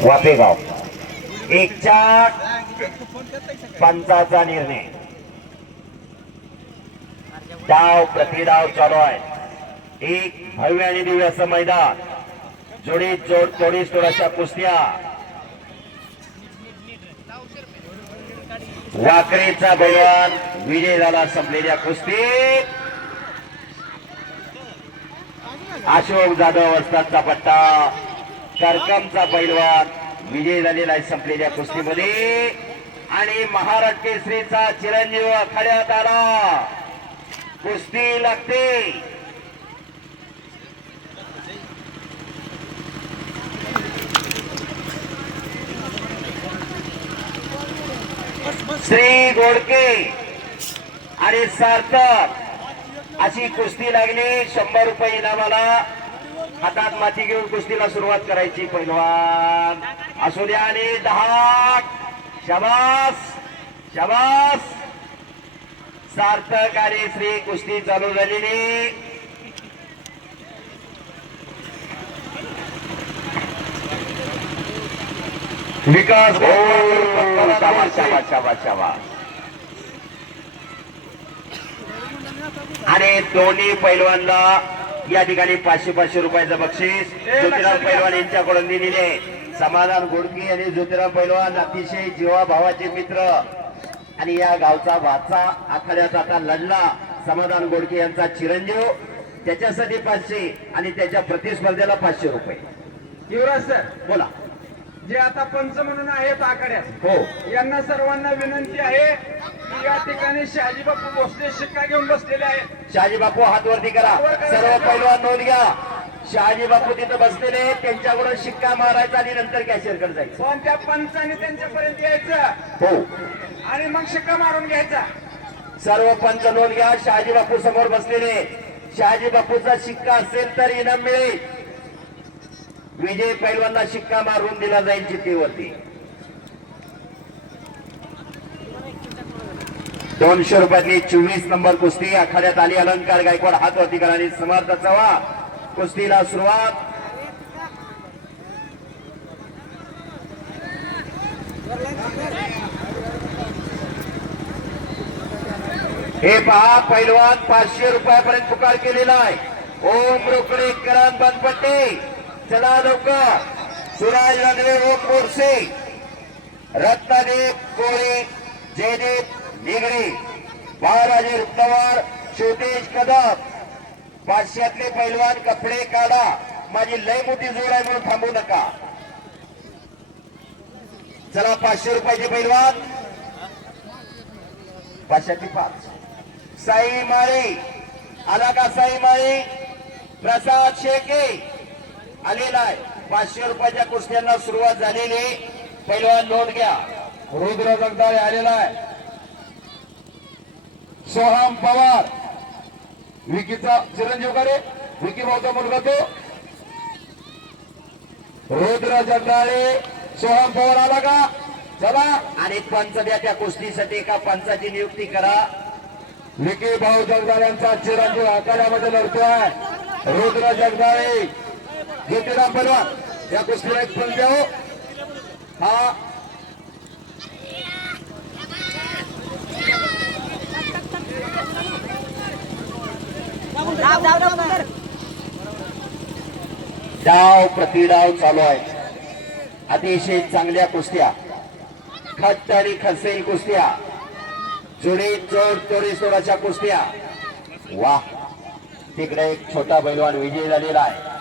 वापेगाव 1-4 पंचाचा निर्णय. डाव प्रतिडाव चालू आहे. एक भव्य आणि दिव्य असं मैदान. जोडीत जोड तोडीस तोडाच्या कुस्त्या. वाकरेचा बैलवान विजय झाला संपलेल्या कुस्तीत. अशोक जाधव वस्तादचा पट्टा. करकमचा पैलवान विजय झालेला आहे संपलेल्या कुस्तीमध्ये. आणि महाराष्ट्र केसरीचा चिरंजीव आखाड्यात आला. कुस्ती लागते. श्री गोडके आणि सार्थक अशी कुस्ती लागली. 100 रुपये इनामाला. हातात माती घेऊन कुस्तीला सुरुवात करायची. पैलवान असू द्या. आणि 10. शाबास शाबास. सार्थक आणि श्री कुस्ती चालू झालेली. विकास शाबास शाबास शाबास शाबास. आणि दोन्ही पैलवानला या ठिकाणी 500 रुपयाचं बक्षीस ज्योतिराव पैलवान यांच्याकडून दिलेले. समाधान गोडके आणि ज्योतिराव पैलवान अतिशय जीवाभावाचे मित्र आणि या गावचा वाचा आखाड्यात आता लढला. समाधान गोडके यांचा चिरंजीव. त्याच्यासाठी 500 आणि त्याच्या प्रतिस्पर्धेला 500 रुपये. युवराज सर बोला. जे आता पंच म्हणून आहेत आखाड्यात, हो, यांना सर्वांना विनंती आहे की या ठिकाणी शहाजी बापू भोसले शिक्का घेऊन बसलेले आहेत. शहाजी बापू हात वरती करा. सर्व पैलवान नोंद घ्या. शहाजी बापू तिथं बसलेले. त्यांच्याकडून शिक्का मारायचा आणि नंतर कॅशियर कडे जायचं. पण त्या पंचाने त्यांच्यापर्यंत यायचं हो, आणि मग शिक्का मारून घ्यायचा. सर्व पंच नोंद घ्या. शहाजी बापू समोर बसलेले. शहाजी बापूचा शिक्का असेल तर इनाम मिळेल. विजय पैलवानला शिक्का मारून दिला जाईल चिठ्ठीवरती. 200 रुपयातली 24 नंबर कुस्ती आखाड्यात आली. अलंकार गायकवाड हात वरती करा आणि समर्थ चव्हा. कुस्तीला सुरुवात. हे पहा, पैलवान 500 रुपयापर्यंत पुकार केलेला आहे. ओम रोकडे करण बनपट्टी. चला लवकर. सुराज रणवे ओम बोरसे, रत्नादेव कोळी, जयदेव निगडे, बाळराजे रुक्तवार, शोतेश कदम. 500तले पैलवान कपडे काढा. माझी लय मोठी जोड आहे म्हणून थांबू नका. चला 500 रुपयाचे पैलवान. 500ची 5. साई माळी आला का? साई माळी. प्रसाद शेके आलेला आहे. 500 रुपयाच्या कुस्त्यांना सुरुवात झालेली. पैलवान नोंद घ्या. रुद्र जगदाळे आलेला आहे. सोहम पवार विकीचा चिरंजीव कडे. विकी भाऊचा मुलगा तो. रुद्र जगदाळे, सोहम पवार आला का? चला. आणि पंच द्या त्या कुस्तीसाठी. एका पंचाची नियुक्ती करा. विकी भाऊ जगदाळ्यांचा चिरंजीव आखाड्यामध्ये लढतोय. रुद्र जगदाळे, ज्योतिराव पैलवान या कुस्तीला एक फल द्या. हा डाव प्रतिडाव चालू आहे. अतिशय चांगल्या कुस्त्या. खट्ट आणि खसेल कुस्त्या. जोडीत जोड तोडीस तोडाच्या कुस्त्या. वाह. तिकडे एक छोटा पैलवान विजयी झालेला आहे.